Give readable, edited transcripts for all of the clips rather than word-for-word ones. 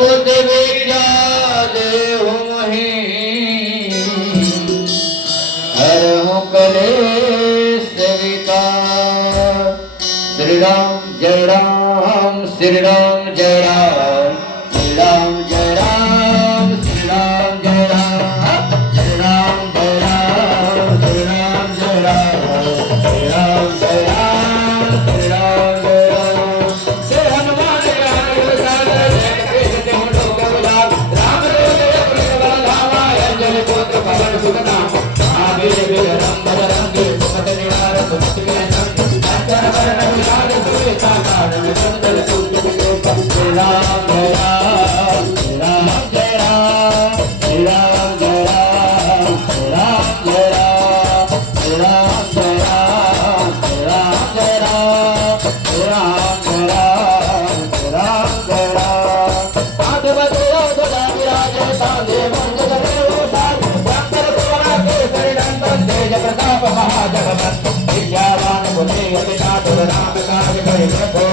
बुद्ध विद्या देहु मोहि हरहु कलेश विकार। श्री राम जय राम श्री राम जय राम श्री राम जय राम श्री राम जय राम श्री राम जय राम श्री राम जय राम श्री राम जय राम श्री राम जय राम। श्री हनुमान ज्ञान गुण जय कृष्ण देव लोक राम राम धामा अंजलि पुत्र पवन सुत नाम महावीर विक्रम बजरंगी सुमति निवार सुमति के संग अंजन वरण विराज सुरेशा कारण चंद्र सूर्य श्री राम जय राम श्री राम जय राम श्री राम जय राम श्री राम जय राम श्री राम जय राम श्री राम जय राम श्री राम जय राम श्री राम जय राम। आदि बदलो सदा विराजे साधे मंगल देव सार शंकर सुवर्ण केसरी नंदन तेज प्रताप महाजगवंत विद्यावान गुणी अति चातुर राम काज करे प्रभु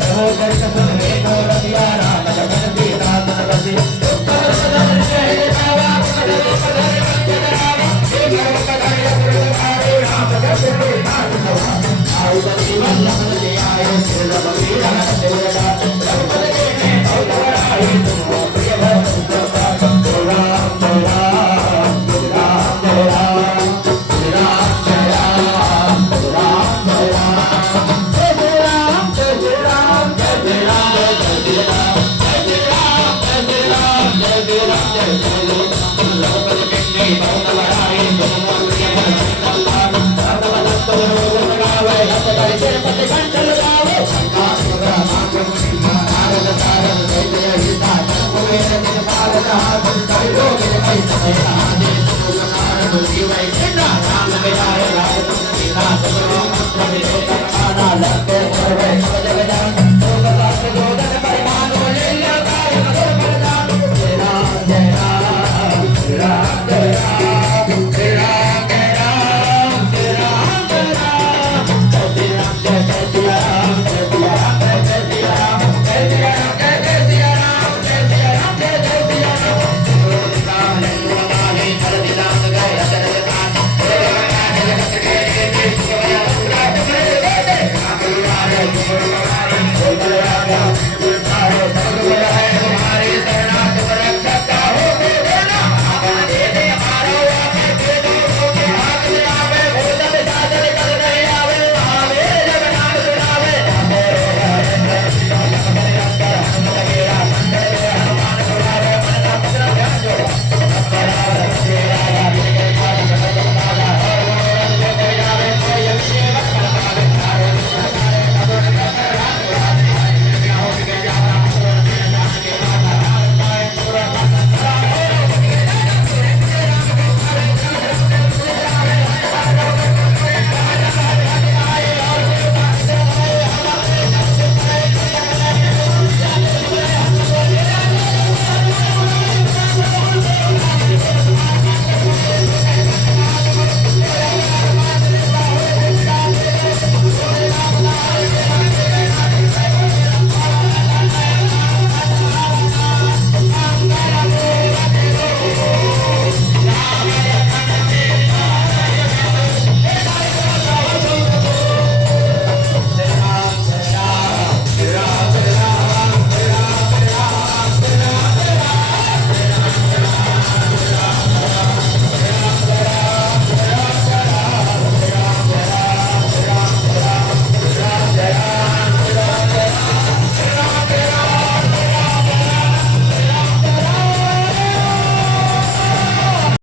प्रभु चरित सुन रेणु रतिया राम जगत सीता सुनवती उत्तर सदन जय राम कदम कदम रंजन राम हे घर कदम रंजन भावे राम जगत सीता सुनवती आयु जीवन लखन ले आए श्री राम वीर देवरा रघुपति के में अवताराई तुम प्रिय भक्त सुप्रभात। श्री राम जय राम श्री राम जय राम श्री राम जय राम श्री राम जय राम जय श्री राम जय श्री राम जय श्री राम जय श्री राम जय श्री राम जय श्री राम जय श्री राम जय श्री राम। रघुपति के में अवताराई तुम प्रिय भक्त सुप्रभात भक्त रोग लगावे हत कर सिर पति कंठ लगावे शंकर नाग मुनि नारद सारद जय जय गीता जप वेद निज पाद हाथ करि लोग जय